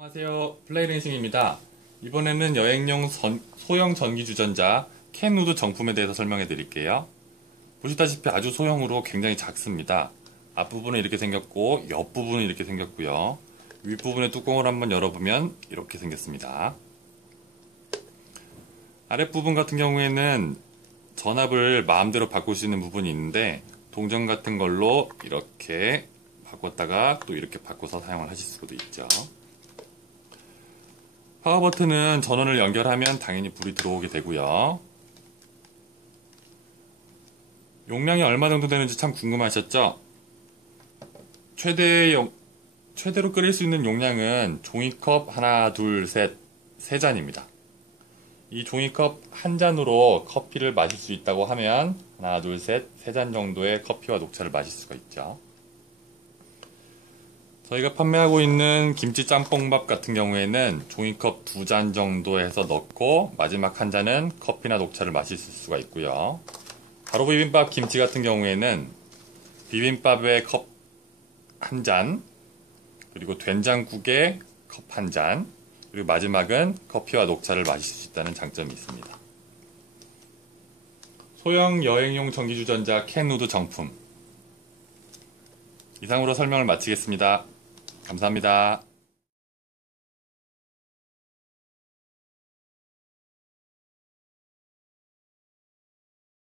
안녕하세요. 플레이레이싱입니다. 이번에는 여행용 전- 소형 전기 주전자 캔우드 정품에 대해서 설명해 드릴게요. 보시다시피 아주 소형으로 굉장히 작습니다. 앞부분은 이렇게 생겼고 옆부분은 이렇게 생겼고요. 윗부분의 뚜껑을 한번 열어보면 이렇게 생겼습니다. 아랫부분 같은 경우에는 전압을 마음대로 바꿀 수 있는 부분이 있는데 동전 같은 걸로 이렇게 바꿨다가 또 이렇게 바꿔서 사용을 하실 수도 있죠. 파워 버튼은 전원을 연결하면 당연히 불이 들어오게 되고요. 용량이 얼마 정도 되는지 참 궁금하셨죠? 최대 용- 최대로 끓일 수 있는 용량은 종이컵 하나, 둘, 셋, 세 잔입니다. 이 종이컵 한 잔으로 커피를 마실 수 있다고 하면 하나, 둘, 셋, 세 잔 정도의 커피와 녹차를 마실 수가 있죠. 저희가 판매하고 있는 김치 짬뽕밥 같은 경우에는 종이컵 두 잔 정도 해서 넣고 마지막 한 잔은 커피나 녹차를 마실 수가 있고요. 가로 비빔밥 김치 같은 경우에는 비빔밥에 컵 한 잔, 그리고 된장국에 컵 한 잔, 그리고 마지막은 커피와 녹차를 마실 수 있다는 장점이 있습니다. 소형 여행용 전기주전자 캔우드 정품. 이상으로 설명을 마치겠습니다. 감사합니다.